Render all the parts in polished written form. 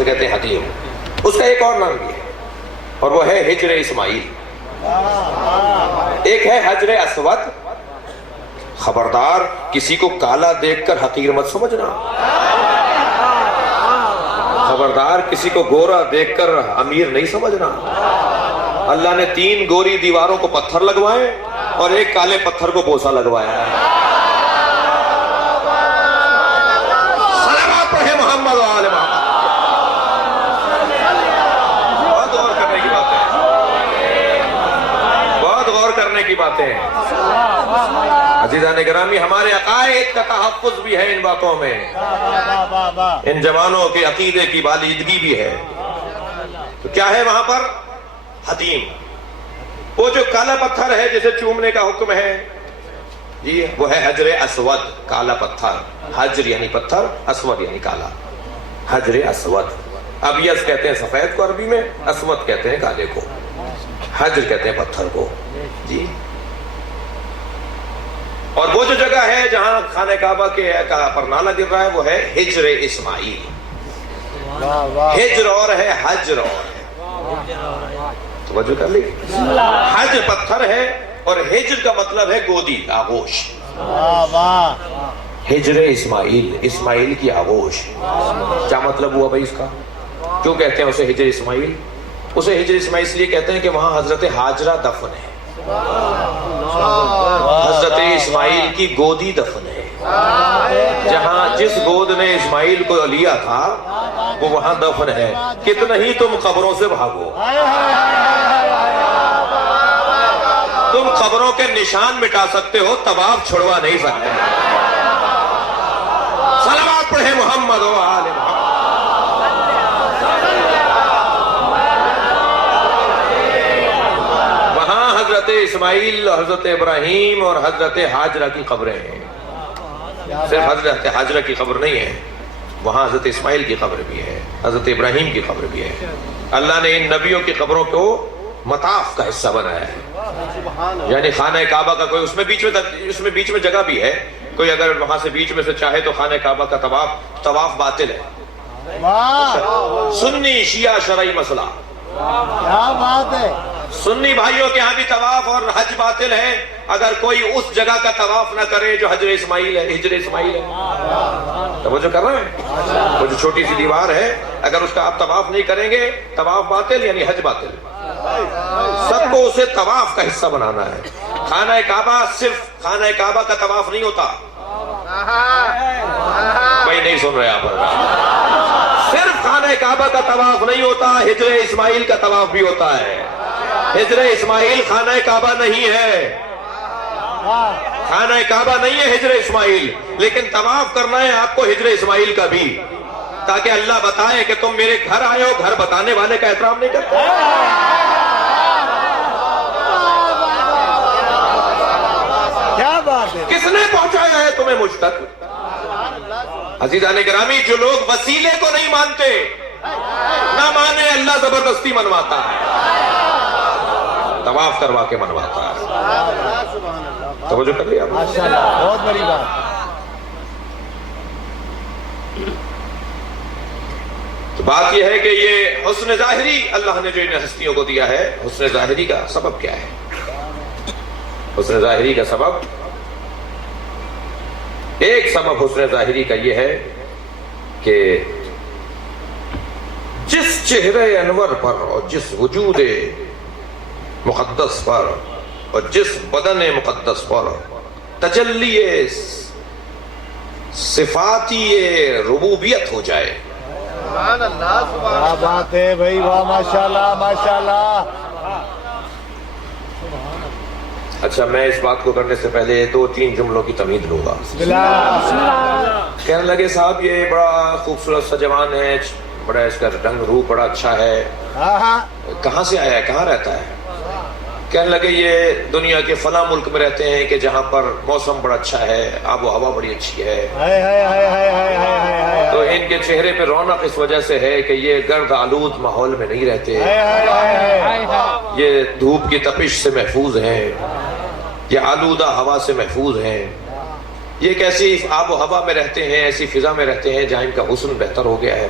اسے کہتے ہیں حتیم. اس کا ایک اور نام بھی ہے اور وہ ہے ہجر اسماعیل. ایک ہے حجر اسود. خبردار کسی کو کالا دیکھ کر حقیر مت سمجھنا. خبردار کسی کو گورا دیکھ کر امیر نہیں سمجھنا. اللہ نے 3 گوری دیواروں کو پتھر لگوائے اور ایک کالے پتھر کو بوسا لگوایا ہے. صلوات پڑھے محمد و آل محمد. بہت غور کرنے کی باتیں ہیں. بہت غور کرنے کی باتیں ہیں. عزیزان گرامی ہمارے عقائد کا تحفظ بھی ہے ان باتوں میں. ان جوانوں کے عقیدے کی بالیدگی بھی ہے. تو کیا ہے وہاں پر؟ حتیم. وہ جو کالا پتھر ہے جسے چومنے کا حکم ہے جی وہ ہے حجر اسود. کالا پتھر. حجر یعنی پتھر, اسود یعنی کالا. حجر اسود. ابیض کہتے ہیں سفید کو عربی میں, اسود کہتے ہیں کالے کو. حجر کہتے ہیں پتھر کو جی. اور وہ جو جگہ ہے جہاں خانہ کعبہ کے پر نالا گر رہا ہے وہ ہے ہجر اسماعیل. ہجر اور ہے, حجر اور ہے. توجہ کر لی. حجر پتھر ہے اور ہجر کا مطلب ہے گودی, آغوش. ہجر اسماعیل, اسماعیل کی آغوش. کیا مطلب ہوا بھائی اس کا؟ کیوں کہتے ہیں اسے ہجر اسماعیل؟ اسے ہجر اسماعیل اس لیے کہتے ہیں کہ وہاں حضرت ہاجرہ دفن ہے. حضرت اسماعیل کی گودی دفن ہے. جہاں جس گود نے اسماعیل کو لیا تھا وہ وہاں دفن ہے. کتنا ہی تم قبروں سے بھاگو, تم قبروں کے نشان مٹا سکتے ہو, طواف چھڑوا نہیں سکتے. صلوات پڑھے محمد و آل محمد. حضرت اسماعیل, حضرت ابراہیم اور حضرت ہاجرہ کی قبریں ہیں. صرف حضرت ہاجرہ کی قبر نہیں ہے, وہاں حضرت اسماعیل کی قبر بھی ہے, حضرت ابراہیم کی قبر بھی ہے. اللہ نے ان نبیوں کی قبروں کو مطاف کا حصہ بنایا ہے. یعنی خانہ کعبہ کا کوئی اس میں بیچ میں جگہ بھی ہے. کوئی اگر وہاں سے بیچ میں سے چاہے تو خانہ کعبہ کا طواف باطل ہے. سنی شیعہ شرعی مسئلہ. کیا بات ہے. سنی بھائیوں کے ہاں بھی طواف اور حج باطل ہے اگر کوئی اس جگہ کا طواف نہ کرے جو حجر اسماعیل ہے, ہجر اسماعیل ہے. توجہ کر رہے ہیں؟ وہ جو چھوٹی سی دیوار ہے اگر اس کا آپ طواف نہیں کریں گے طواف باطل یعنی حج باطل. سب کو اسے طواف کا حصہ بنانا ہے. خانہ کعبہ صرف خانہ کعبہ کا طواف نہیں ہوتا. کوئی نہیں سن رہے آپ. صرف خانہ کعبہ کا طواف نہیں ہوتا, ہجر اسماعیل کا طواف بھی ہوتا ہے. ہجر اسماعیل خانہ کعبہ نہیں ہے, خانہ کعبہ نہیں ہے ہجر اسماعیل, لیکن طواف کرنا ہے آپ کو ہجر اسماعیل کا بھی, تاکہ اللہ بتائے کہ تم میرے گھر آئے ہو, گھر بتانے والے کا احترام نہیں کرتے. کیا بات ہے. کس نے پہنچایا ہے تمہیں مجھ تک؟ عزیزان گرامی جو لوگ وسیلے کو نہیں مانتے, نہ مانے اللہ زبردستی منواتا ہے, طواف کروا کے منواتا ہے. توجہ کر لیا بہت بڑی بات. تو بات یہ ہے کہ یہ حسن ظاہری اللہ نے جو ان ہستیوں کو دیا ہے, حسن ظاہری کا سبب کیا ہے؟ حسن ظاہری کا سبب, ایک سبب حسن ظاہری کا یہ ہے کہ جس چہرے انور پر اور جس وجود مقدس پر اور جس بدن مقدس پر تجلی صفاتی ربوبیت ہو جائے. سبحان اللہ, کیا بات ہے بھائی, واہ ماشاءاللہ ماشاءاللہ. اچھا میں اس بات کو کرنے سے پہلے 2-3 جملوں کی تمہید لوں گا. کہنے لگے صاحب یہ بڑا خوبصورت سا جوان ہے, بڑا اس کا رنگ روپ بڑا اچھا ہے, کہاں سے آیا ہے, کہاں رہتا ہے؟ کہنے لگے یہ دنیا کے فلاں ملک میں رہتے ہیں کہ جہاں پر موسم بڑا اچھا ہے, آب و ہوا بڑی اچھی ہے. تو ان کے چہرے پہ رونق اس وجہ سے ہے کہ یہ گرد آلود ماحول میں نہیں رہتے, یہ دھوپ کی تپش سے محفوظ ہیں, یہ آلودہ ہوا سے محفوظ ہیں. یہ ایک ایسی آب و ہوا میں رہتے ہیں، ایسی فضا میں رہتے ہیں جہاں ان کا حسن بہتر ہو گیا ہے۔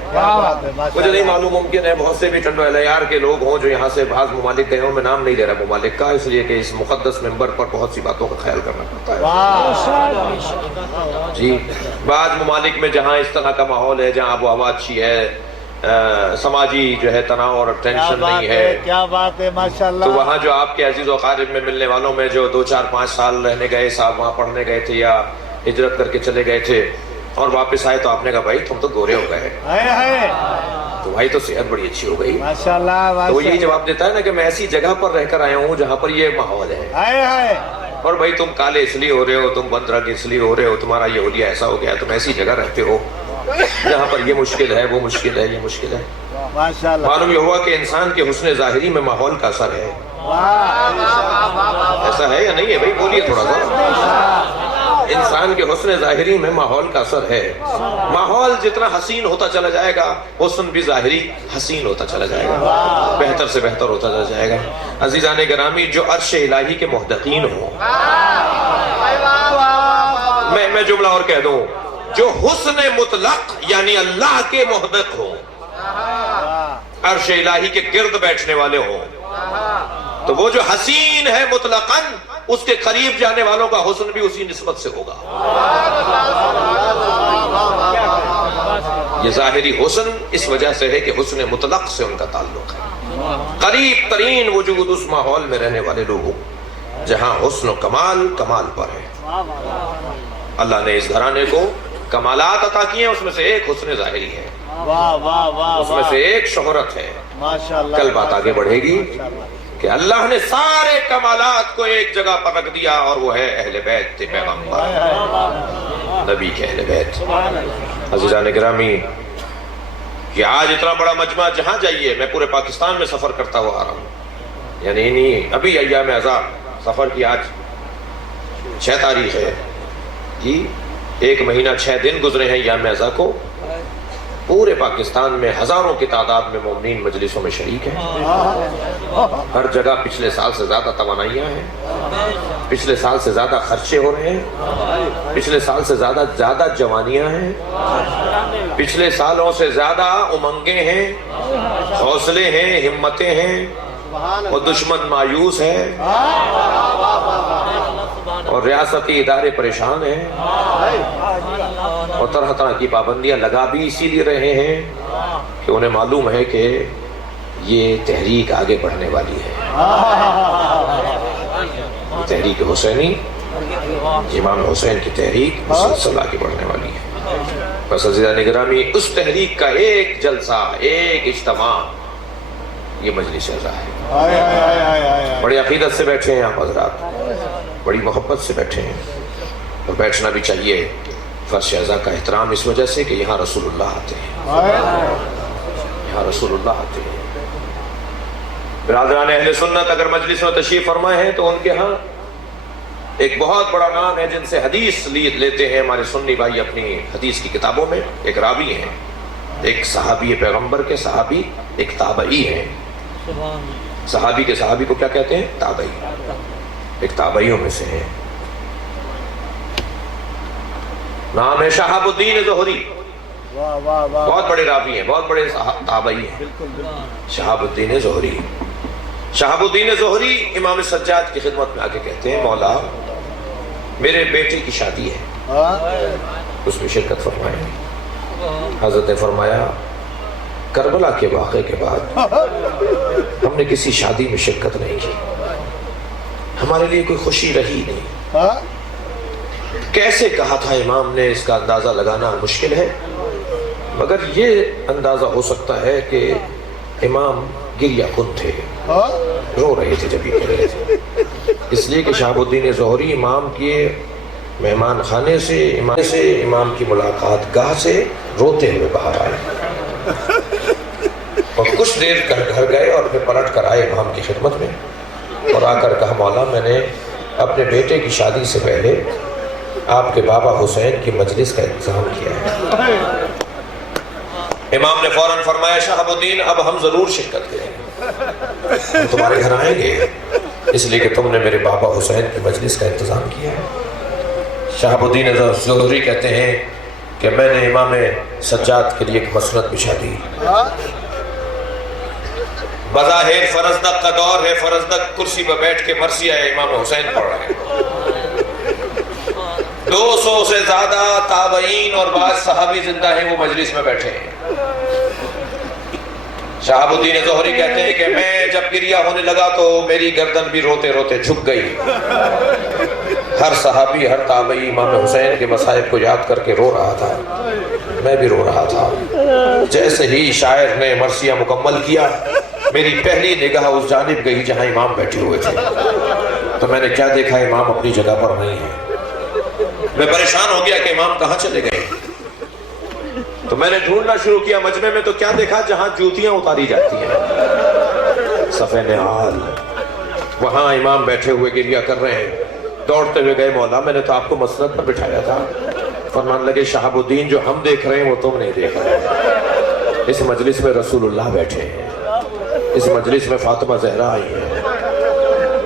مجھے نہیں معلوم، ممکن ہے بہت سے بھی ٹنڈو الیار کے لوگ ہوں جو یہاں سے بعض ممالک گئے ہوں، میں نام نہیں لے رہا ممالک کا، اس لیے کہ اس مقدس منبر پر بہت سی باتوں کا خیال کرنا پڑتا ہے۔ جی بعض ممالک میں جہاں اس طرح کا ماحول ہے، جہاں آب و ہوا اچھی ہے، سماجی جو ہے تناؤ اور ٹینشن نہیں ہے، کیا بات ہے، ماشاءاللہ، تو وہاں جو آپ کے عزیز و اقارب میں ملنے والوں میں جو 2 4 5 سال رہنے گئے، صاحب وہاں پڑھنے گئے تھے یا ہجرت کر کے چلے گئے تھے اور واپس آئے تو آپ نے کہا بھائی تم تو گورے ہو گئے، تو بھائی تو صحت بڑی اچھی ہو گئی، ماشاءاللہ، تو وہ یہی جواب دیتا ہے نا کہ میں ایسی جگہ پر رہ کر آیا ہوں جہاں پر یہ ماحول ہے، اور بھائی تم کالے اس لیے ہو رہے ہو، تم بند رنگ اس لیے ہو رہے ہو، تمہارا یہ حلیہ ایسا ہو گیا، تم ایسی جگہ رہتے ہو جہاں پر یہ مشکل ہے، وہ مشکل ہے، یہ مشکل ہے۔ ماشاءاللہ، معلوم یہ ہوا کہ انسان کے حسن ظاہری میں ماحول کا اثر ہے، ایسا ہے یا نہیں ہے بھائی؟ بولیے تھوڑا سا۔ انسان کے حسن ظاہری میں ماحول کا اثر ہے، ماحول جتنا حسین ہوتا چلا جائے گا حسن بھی ظاہری حسین ہوتا چلا جائے گا، بہتر سے بہتر ہوتا چلا جائے گا۔ عزیزان گرامی، جو عرش الہی کے محدقین ہوں، میں جملہ اور کہہ دوں، جو حسن مطلق یعنی اللہ کے محدق ہوں، عرش الہی کے گرد بیٹھنے والے ہوں، تو وہ جو حسین ہے مطلقاً، اس کے قریب جانے والوں کا حسن بھی اسی نسبت سے ہوگا۔ یہ ظاہری حسن اس وجہ سے ہے کہ حسن مطلق سے ان کا تعلق ہے، قریب ترین وجود اس ماحول میں رہنے والے لوگوں جہاں حسن و کمال کمال پر ہے۔ اللہ نے اس گھرانے کو کمالات عطا کیے ہیں، اس میں سے ایک حسن ظاہری ہے، اس میں سے ایک شہرت ہے۔ کل بات آگے بڑھے گی کہ اللہ نے سارے کمالات کو ایک جگہ پر رکھ دیا، اور وہ ہے اہل بیت پیغمبر نبی کے اہل بیت۔ عزیزان گرامی، کہ آج اتنا بڑا مجمع جہاں جائیے، میں پورے پاکستان میں سفر کرتا ہوا آ رہا ہوں، یعنی ابھی ایام اعزاء سفر کی آج 6 تاریخ ہے جی، 1 مہینہ 6 دن گزرے ہیں ایام اعزاء کو، پورے پاکستان میں ہزاروں کی تعداد میں مومنین مجلسوں میں شریک ہیں، ہر جگہ پچھلے سال سے زیادہ توانائیاں ہیں، پچھلے سال سے زیادہ خرچے ہو رہے ہیں، پچھلے سال سے زیادہ جوانیاں ہیں، پچھلے سالوں سے زیادہ امنگیں ہیں، حوصلے ہیں، ہمتیں ہیں، اور دشمن مایوس ہے، اور ریاستی ادارے پریشان ہیں، اور طرح طرح کی پابندیاں لگا بھی اسی لیے رہے ہیں کہ انہیں معلوم ہے کہ یہ تحریک آگے بڑھنے والی ہے، تحریک حسینی، امام حسین کی تحریک مسلسل آگے بڑھنے والی ہے۔ بس عزیزان گرامی، اس تحریک کا ایک جلسہ، ایک اجتماع یہ مجلس اعزاء ہے۔ بڑی عقیدت سے بیٹھے ہیں آپ حضرات، بڑی محبت سے بیٹھے ہیں، اور بیٹھنا بھی چاہیے۔ فرش اعزاء کا احترام اس وجہ سے کہ یہاں رسول اللہ آتے ہیں، یہاں رسول اللہ آتے ہیں۔ برادران اہل سنت اگر مجلس میں تشریف فرمائے ہیں تو ان کے ہاں ایک بہت بڑا نام ہے جن سے حدیث لیتے ہیں ہمارے سنی بھائی اپنی حدیث کی کتابوں میں، ایک راوی ہیں، ایک صحابی پیغمبر کے صحابی، ایک تابعی ہیں۔ صحابی کے صحابی کو کیا کہتے ہیں؟ تابعی، ایک تابعیوں میں سے ہے، نام ہے شہاب الدین زہری، بہت بڑے راوی ہیں، بہت بڑے تابعی ہیں، شہاب الدین زہری۔ شہاب الدین زہری امام سجاد کی خدمت میں آگے کہتے ہیں، مولا میرے بیٹے کی شادی ہے، اس میں شرکت فرمائیں۔ حضرت نے فرمایا کربلا کے واقعے کے بعد ہم نے کسی شادی میں شرکت نہیں کی، ہمارے لیے کوئی خوشی رہی نہیں۔ کیسے کہا تھا امام نے، اس کا اندازہ لگانا مشکل ہے، مگر یہ اندازہ ہو سکتا ہے کہ امام گریہ کن تھے، رو رہے تھے جب یہ کہہ رہے تھے، اس لیے کہ شہاب الدین زہری امام کے مہمان خانے سے امام کی ملاقات گاہ سے روتے ہوئے باہر آئے، اور کچھ دیر گھر گئے اور پھر پلٹ کر آئے امام کی خدمت میں، اور آ کر کہا مولا میں نے اپنے بیٹے کی شادی سے پہلے آپ کے بابا حسین کی مجلس کا انتظام کیا ہے۔ امام نے فوراً فرمایا شہاب الدین اب ہم ضرور شرکت کریں گے، ہم تمہارے گھر آئیں گے، اس لیے کہ تم نے میرے بابا حسین کی مجلس کا انتظام کیا ہے۔ شہاب الدین ظہری کہتے ہیں کہ میں نے امام سجاد کے لیے ایک مسند بچھا دی. بظاہر فرزدق کا دور ہے، فرزدق کرسی پر بیٹھ کے مرثیہ امام حسین پڑھ رہے ہیں. 200 سے زیادہ تابعین اور بعض صحابی زندہ ہیں، وہ مجلس میں بیٹھے ہیں. شہاب الدین ظہری کہتے ہیں کہ میں جب گریہ ہونے لگا تو میری گردن بھی روتے روتے جھک گئی. ہر صحابی، ہر تابعی امام حسین کے مصائب کو یاد کر کے رو رہا تھا، میں بھی رو رہا تھا. جیسے ہی شاعر نے مرثیہ مکمل کیا، میری پہلی نگاہ اس جانب گئی جہاں امام بیٹھے ہوئے تھے. تو میں نے کیا دیکھا، امام اپنی جگہ پر نہیں ہے. میں پریشان ہو گیا کہ امام کہاں چلے گئے. تو میں نے ڈھونڈنا شروع کیا مجمع میں، تو کیا دیکھا، جہاں جوتیاں اتاری جاتی ہیں صفے نعال، وہاں امام بیٹھے ہوئے گریہ کر رہے ہیں. دوڑتے ہوئے گئے، مولا میں نے تو آپ کو مسند پر بٹھایا تھا. فرمان لگے شہاب الدین جو ہم دیکھ رہے ہیں وہ تم نہیں دیکھ رہے. اس مجلس میں رسول اللہ بیٹھے ہیں، اس مجلس میں فاطمہ زہرا آئی ہیں،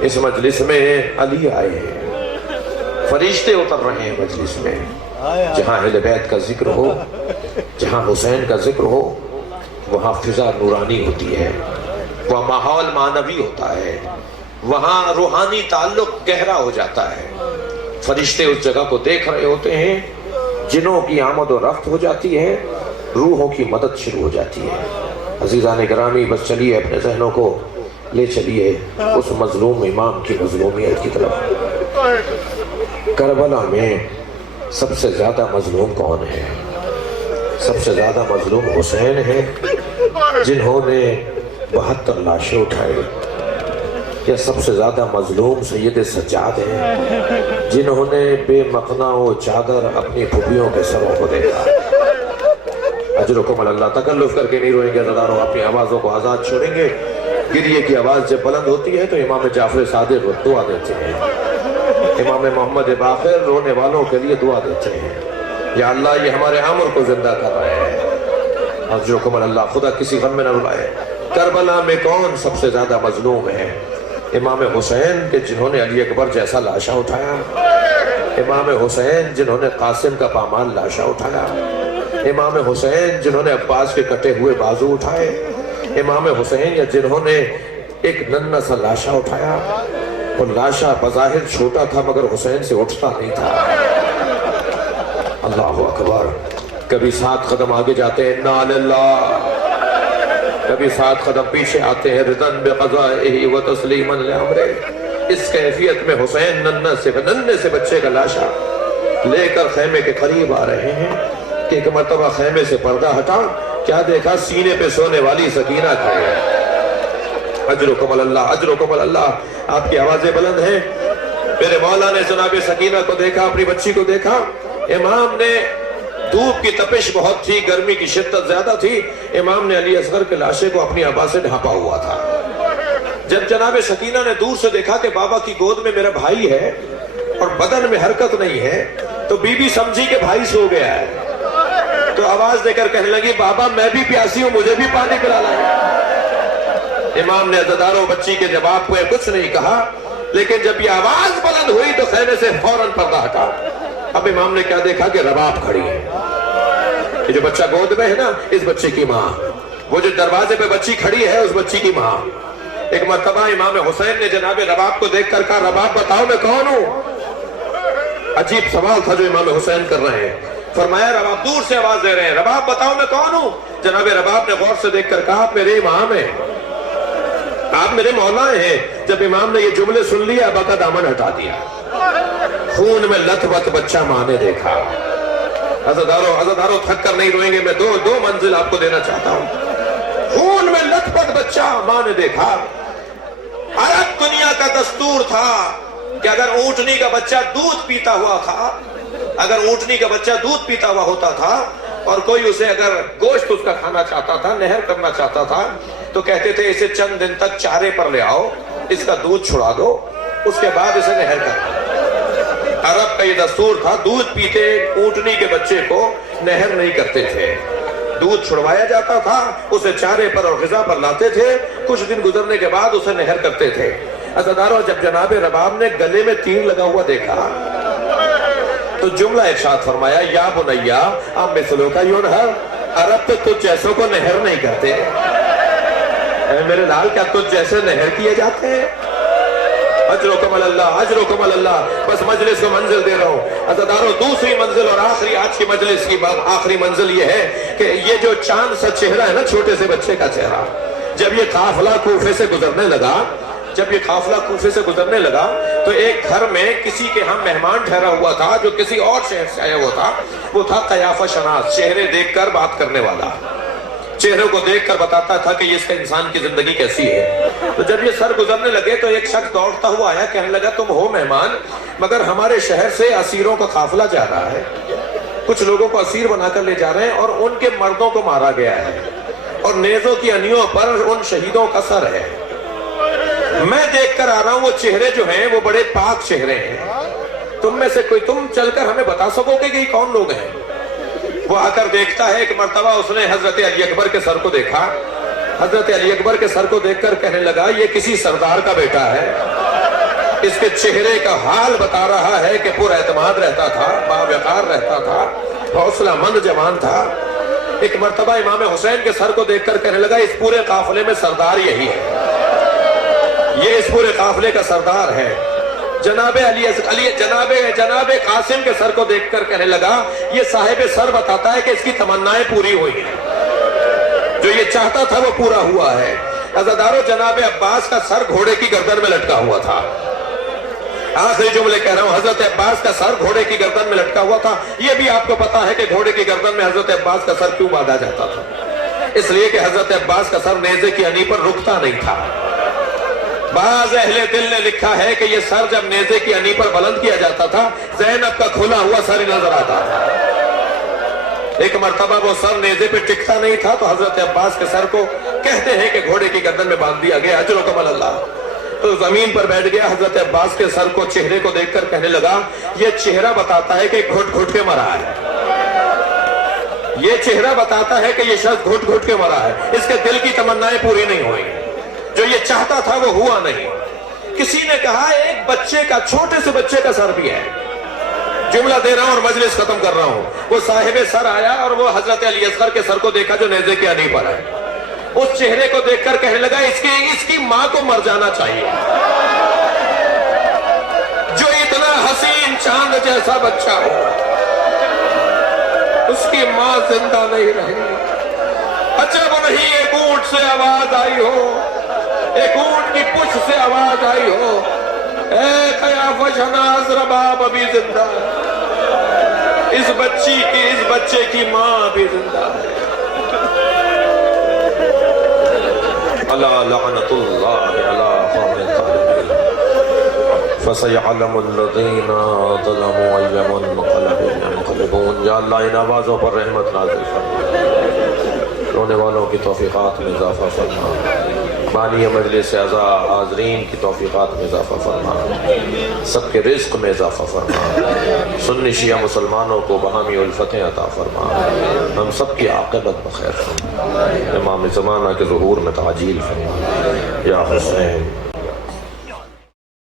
اس مجلس میں علی آئے ہیں، فرشتے اتر رہے ہیں مجلس میں. جہاں اہل بیت کا ذکر ہو، جہاں حسین کا ذکر ہو، وہاں فضا نورانی ہوتی ہے، وہاں ماحول معنوی ہوتا ہے، وہاں روحانی تعلق گہرا ہو جاتا ہے. فرشتے اس جگہ کو دیکھ رہے ہوتے ہیں، جنوں کی آمد و رفت ہو جاتی ہے، روحوں کی مدد شروع ہو جاتی ہے. عزیزان گرامی، بس چلیے اپنے ذہنوں کو لے چلیے اس مظلوم امام کی مظلومیت کی طرف. کربلا میں سب سے زیادہ مظلوم کون ہے؟ سب سے زیادہ مظلوم حسین ہیں، جنہوں نے 72 لاشیں اٹھائی. یا سب سے زیادہ مظلوم سید سجاد ہیں، جنہوں نے بے مقنع و چادر اپنی پھوپھیوں کے سروں کو دیکھا. اجرکم اللہ. تکلف کر کے نہیں روئیں گے عزاداروں، اپنی آوازوں کو آزاد چھوڑیں گے. گریے کی آواز جب بلند ہوتی ہے تو امام جعفر صادق دعا دیتے ہیں، امام محمد باقر رونے والوں کے لیے دعا دیتے ہیں، یا اللہ یہ ہمارے عامر کو زندہ کر رہے ہیں. اجرکم اللہ. خدا کسی غم میں نہ رلائے. کربلا میں کون سب سے زیادہ مظلوم ہے؟ امام حسین کہ جنہوں نے علی اکبر جیسا لاشا اٹھایا، امام حسین جنہوں نے قاسم کا پامال لاشا اٹھایا، امام حسین جنہوں نے عباس کے کٹے ہوئے بازو اٹھائے، امام حسین یا جنہوں نے ایک ننھا سا لاشا اٹھایا. وہ لاشا بظاہر چھوٹا تھا مگر حسین سے اٹھتا نہیں تھا. اللہ اکبر. کبھی 7 قدم آگے جاتے ہیں انا للہ، کبھی 7 قدم پیچھے آتے ہیں رضاً بقضائہ و تسلیما لامرہ. اس کیفیت میں حسین ننھے سے بچے کا لاشا لے کر خیمے کے قریب آ رہے ہیں کہ ایک مرتبہ خیمے سے پردہ ہٹا، کیا دیکھا، سینے پہ سونے والی سکینہ کھڑی ہے. اجرکم اللہ، اجرکم اللہ. آپ کی آوازیں بلند ہیں. میرے مولا نے جناب سکینہ کو دیکھا، اپنی بچی کو دیکھا. امام نے، دھوپ کی تپش بہت تھی، گرمی کی شدت زیادہ تھی، امام نے علی اصغر کے لاشے کو اپنی آبا سے ڈھانپا ہوا تھا. جب جناب سکینہ نے دور سے دیکھا کہ بابا کی گود میں میرا بھائی ہے اور بدن میں حرکت نہیں ہے، تو بی بی سمجھی کہ بھائی سو گیا ہے، تو آواز دے کر کہنے لگی بابا میں بھی پیاسی ہوں، مجھے بھی پانی پلا لائیں. امام نے عزاداروں بچی کے جواب کو کچھ نہیں کہا، لیکن جب یہ آواز بلند ہوئی تو خیمے سے فوراً پردہ ہٹا. اب امام نے کیا دیکھا کہ رباب کھڑی ہے. یہ جو بچہ گود میں ہے نا، اس بچے کی ماں، وہ جو دروازے پہ بچی کھڑی ہے، اس بچی کی ماں. ایک مرتبہ امام حسین نے جناب رباب کو دیکھ کر کہا رباب بتاؤ میں کون ہوں. عجیب سوال تھا جو امام حسین کر رہے ہیں. فرمایا رباب دور سے آواز دے رہے ہیں، رباب بتاؤ میں کون ہوں. جناب رباب نے غور سے دیکھ کر کہا آپ میرے امام ہیں، آپ میرے مولا ہیں. جب امام نے یہ جملے سن لیا ابا کا دامن ہٹا دیا. خون میں لت بت بچہ ماں نے دیکھا. عزاداروں تھک کر نہیں روئیں گے، میں دو منزل آپ کو دینا چاہتا ہوں. خون میں لت بت بچہ ماں نے دیکھا. عرب دنیا کا دستور تھا کہ اگر اونٹنی کا بچہ دودھ پیتا ہوا تھا، اگر اونٹنی کا بچہ دودھ پیتا ہوا ہوتا تھا اور کوئی اسے اگر گوشت اس کا کھانا چاہتا تھا، نہر کرنا چاہتا تھا، تو کہتے تھے اسے چند دن تک چارے پر لے آؤ، اس کا دودھ چھڑا دو، اس کے بعد اسے نہر کرنا. عرب کا یہ دستور تھا. دودھ پیتے اونٹنی کے بچے کو نہر نہیں کرتے تھے، دودھ چھڑوایا جاتا تھا، اسے چارے پر اور غذا پر لاتے تھے، کچھ دن گزرنے کے بعد اسے نہر کرتے تھے. عزاداروں جب جناب رباب نے گلے میں تیر لگا ہوا دیکھا تو جملہ ارشاد فرمایا یا بنیا اب مثلوں کا ینہر، عرب تو تجھ جیسوں کو نہر نہیں کرتے، اے میرے لال کیا تجھ جیسے نہر کیے جاتے ہیں؟ اجرکم اللہ، اجرکم اللہ۔ بس مجلس کو منزل دے رہا ہوں عزیزانو، دوسری منزل اور آخری آج کی مجلس کی بات، آخری منزل یہ ہے کہ یہ جو چاند سا چہرہ ہے نا چھوٹے سے بچے کا چہرہ، جب یہ قافلہ کوفے سے گزرنے لگا، جب یہ قافلہ کوفے سے گزرنے لگا تو ایک گھر میں کسی کے ہم مہمان ٹھہرا ہوا تھا جو کسی اور شہر سے آیا ہوا تھا، وہ تھا قیافہ شناس، چہرے دیکھ کر بات کرنے والا، چہروں کو دیکھ کر بتاتا تھا کہ اس کا انسان کی زندگی کیسی ہے۔ تو جب یہ سر گزرنے لگے تو ایک شخص دوڑتا ہوا آیا، کہنے لگا تم ہو مہمان مگر ہمارے شہر سے اسیروں کا قافلہ جا رہا ہے، کچھ لوگوں کو اسیر بنا کر لے جا رہے ہیں اور ان کے مردوں کو مارا گیا ہے اور نیزوں کی انیوں پر ان شہیدوں کا سر ہے، میں دیکھ کر آ رہا ہوں، وہ چہرے جو ہیں وہ بڑے پاک چہرے ہیں، تم میں سے کوئی تم چل کر ہمیں بتا سکو کہ یہ کون لوگ ہیں؟ وہ آ کر دیکھتا ہے، ایک مرتبہ اس نے حضرت علی اکبر کے سر کو دیکھا، حضرت علی اکبر کے سر کو دیکھ کر کہنے لگا یہ کسی سردار کا بیٹا ہے، اس کے چہرے کا حال بتا رہا ہے کہ پر اعتماد رہتا تھا، باوقار رہتا تھا، حوصلہ مند جوان تھا۔ ایک مرتبہ امام حسین کے سر کو دیکھ کر کہنے لگا اس پورے قافلے میں سردار یہی ہے، یہ اس پورے قافلے کا سردار ہے۔ جناب جناب قاسم کے سر کو دیکھ کر کہنے لگا یہ صاحب سر بتاتا ہے کہ اس کی تمنائیں پوری ہوئی ہیں، جو یہ چاہتا تھا وہ پورا ہوا ہے۔ عزیزانو جناب عباس کا سر گھوڑے کی گردن میں لٹکا ہوا تھا، آخری جملے کہہ رہا ہوں، حضرت عباس کا سر گھوڑے کی گردن میں لٹکا ہوا تھا۔ یہ بھی آپ کو پتا ہے کہ گھوڑے کی گردن میں حضرت عباس کا سر کیوں باندھا جاتا تھا؟ اس لیے کہ حضرت عباس کا سر نیزے کی انی پر رکتا نہیں تھا۔ بعض اہل دل نے لکھا ہے کہ یہ سر جب نیزے کی انی پر بلند کیا جاتا تھا زینب کا کھلا ہوا سر نظر آتا تھا۔ ایک مرتبہ وہ سر نیزے پہ ٹکتا نہیں تھا تو حضرت عباس کے سر کو کہتے ہیں کہ گھوڑے کی گردن میں باندھ دیا گیا، اجرکم اللہ۔ تو زمین پر بیٹھ گیا، حضرت عباس کے سر کو چہرے کو دیکھ کر کہنے لگا یہ چہرہ بتاتا ہے کہ گھٹ گھٹ کے مرا ہے، یہ چہرہ بتاتا ہے کہ یہ شخص گھٹ گھٹ کے مرا ہے، اس کے دل کی تمنائیں پوری نہیں ہوئی، جو یہ چاہتا تھا وہ ہوا نہیں۔ کسی نے کہا ایک بچے کا، چھوٹے سے بچے کا سر بھی ہے۔ جملہ دے رہا ہوں اور مجلس ختم کر رہا ہوں۔ وہ صاحب سر آیا اور وہ حضرت علی اصغر کے سر کو دیکھا جو نیزے کی انی پر ہے، اس چہرے کو دیکھ کر کہنے لگا اس کی ماں کو مر جانا چاہیے، جو اتنا حسین چاند جیسا بچہ ہو اس کی ماں زندہ نہیں رہی۔ عجب نہیں ایک اونٹ سے آواز آئی ہو، ایک اونٹ کی پشت سے آواز آئی ہو اے قیافہ شناس رباب ابھی زندہ ہے، اس بچے کی ماں ابھی زندہ ہے۔ الا لعنت اللہ علی قوم الظالمین فسيعلم الذين ظلموا أي منقلب ينقلبون۔ یا اللہ ان آوازوں پر رحمت نازل فرما، رونے والوں کی توفیقات میں اضافہ فرما، بانی مجلس اعزا حاضرین کی توفیقات میں اضافہ فرما، سب کے رزق میں اضافہ فرما، سنی شیعہ مسلمانوں کو باہمی الفتیں عطا فرما، ہم سب کی عاقبت بخیر فرما، امام زمانہ کے ظہور میں تعجیل فرما، یا حسین